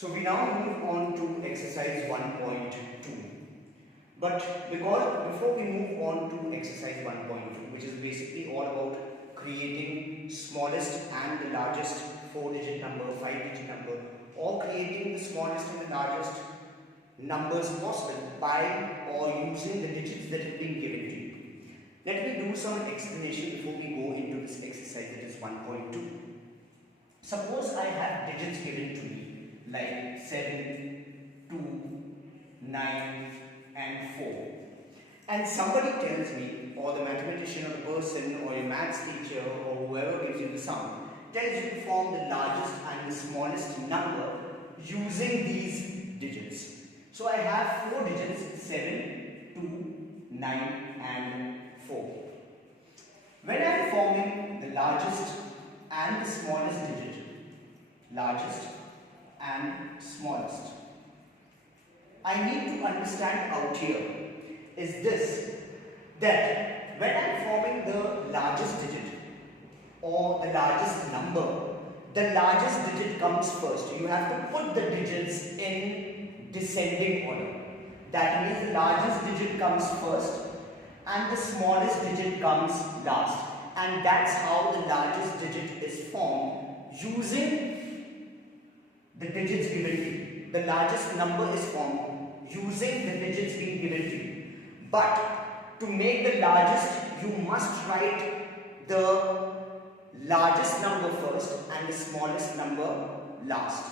So we now move on to exercise 1.2. But before we move on to exercise 1.2, which is basically all about creating smallest and the largest 4-digit number, 5-digit number, or creating the smallest and the largest numbers possible by or using the digits that have been given to you. Let me do some explanation before we go into this exercise, that is 1.2. Suppose I have digits given to me like 7, 2, 9 and 4. And somebody tells me, or the mathematician or the person or your maths teacher or whoever gives you the sum, tells you to form the largest and the smallest number using these digits. So I have 4 digits, 7, 2, 9 and 4. When I am forming the largest and the smallest digit, largest and smallest, I need to understand out here is this, that when I am forming the largest digit or the largest number, the largest digit comes first. You have to put the digits in descending order. That means the largest digit comes first and the smallest digit comes last. And that's how the largest digit is formed using the digits given to you. The largest number is formed using the digits being given to you. But to make the largest, you must write the largest number first and the smallest number last.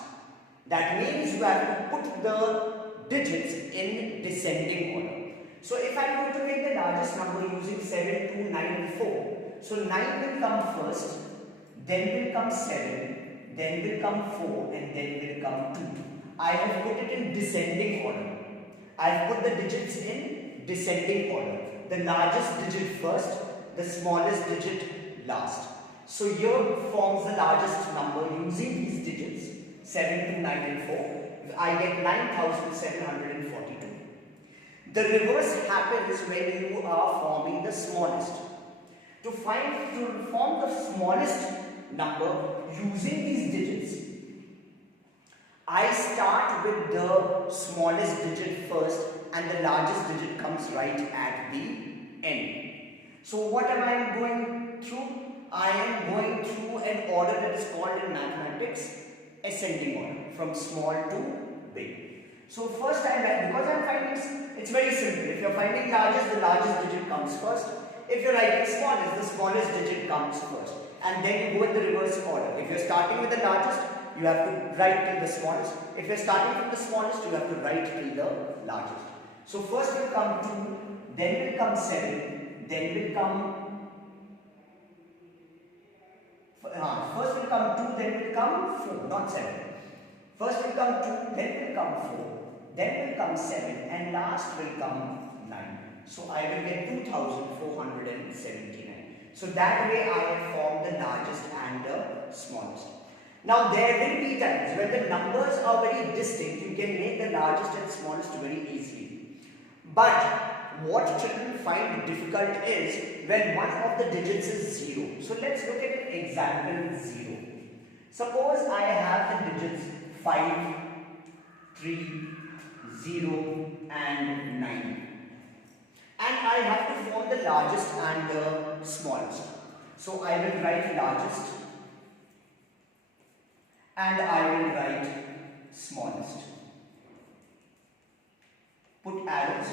That means you have to put the digits in descending order. So if I am going to make the largest number using 7, 2, 9 and 4, so 9 will come first, then will come 7, then will come 4 and then will come 2. I have put it in descending order. I have put the digits in descending order. The largest digit first, the smallest digit last. So here forms the largest number using these digits, 7, 2, 9 and 4. I get 9,742. The reverse happens when you are forming the smallest. To form the smallest number using these digits, I start with the smallest digit first and the largest digit comes right at the end. So what am I going through? I am going through an order that is called in mathematics ascending order, from small to big. So first I write, because I am finding, it's very simple. If you are finding largest, the largest digit comes first. If you are writing smallest, the smallest digit comes first. And then you go in the reverse order. If you are starting with the largest, you have to write till the smallest. If you are starting from the smallest, you have to write till the largest. So first will come 2, then will come 7, then will come first will come 2, then will come 4, not 7. First will come 2, then will come 4, then will come 7, and last will come 9. So I will get 2,479. So that way I have formed the largest and the smallest. Now there will be times when the numbers are very distinct, you can make the largest and smallest very easily. But what children find difficult is when one of the digits is 0. So let's look at an example 0. Suppose I have the digits 5, 3, 0 and 9. And I have to form the largest and the smallest. So I will write largest and I will write smallest. Put arrows.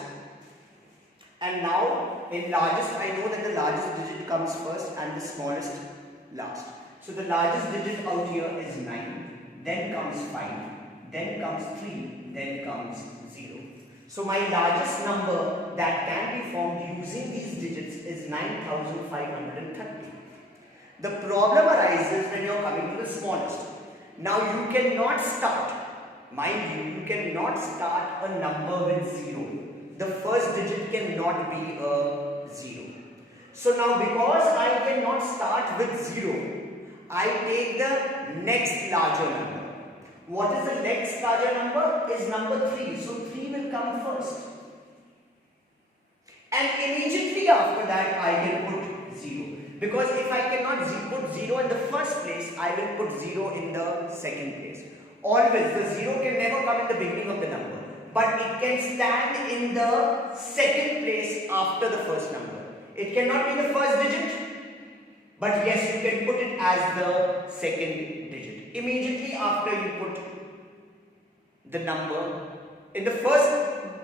And now in largest, I know that the largest digit comes first and the smallest last. So the largest digit out here is 9, then comes 5, then comes 3, then comes 0. So my largest number that can be formed using these digits is 9,530. The problem arises when you are coming to the smallest. Now you cannot start, mind you, you cannot start a number with 0. The first digit cannot be a 0. So now because I cannot start with 0, I take the next larger number. What is the next larger number? Is number 3. So 3 will come first. And immediately after that I can put 0. Because if I cannot put 0 in the first place, I will put 0 in the second place. always, the 0 can never come in the beginning of the number, but it can stand in the second place after the first number. It cannot be the first digit, but yes, you can put it as the second digit. Immediately after you put the number, in the first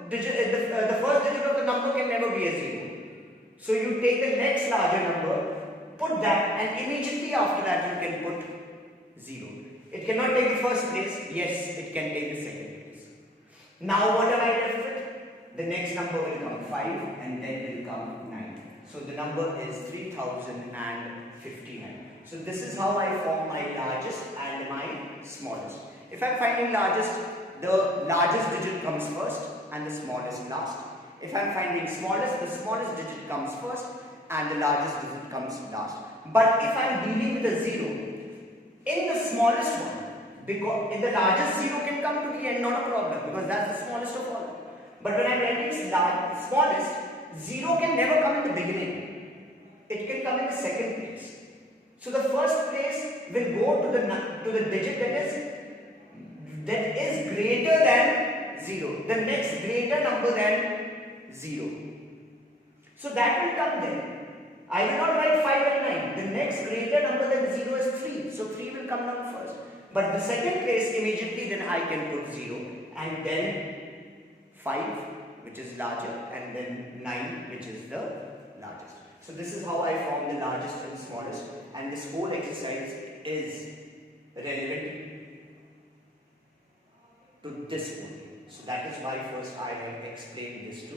digit, the first digit of the number can never be a 0. So you take the next larger number, put that, and immediately after that you can put 0. It cannot take the first place, yes, it can take the second place. Now what have I left with? The next number will come 5 and then will come 9. So the number is 3059. So this is how I form my largest and my smallest. If I am finding largest, the largest digit comes first and the smallest last. If I am finding smallest, the smallest digit comes first and the largest digit comes last. But if I am dealing with a 0, in the smallest one, because in the largest 0 can come to the end, not a problem, because that's the smallest of all. But when I am writing smallest, 0 can never come in the beginning. It can come in the second place. So the first place will go to the digit that is greater than 0. The next greater number than 0. So that will come there. I will not write 5 and 9. The next greater number than 0 is 3. So 3 will come down first. But the second place immediately then I can put 0 and then 5, which is larger, and then 9, which is the largest. So this is how I form the largest and smallest, and this whole exercise is relevant to this one. So that is why first I have explained this to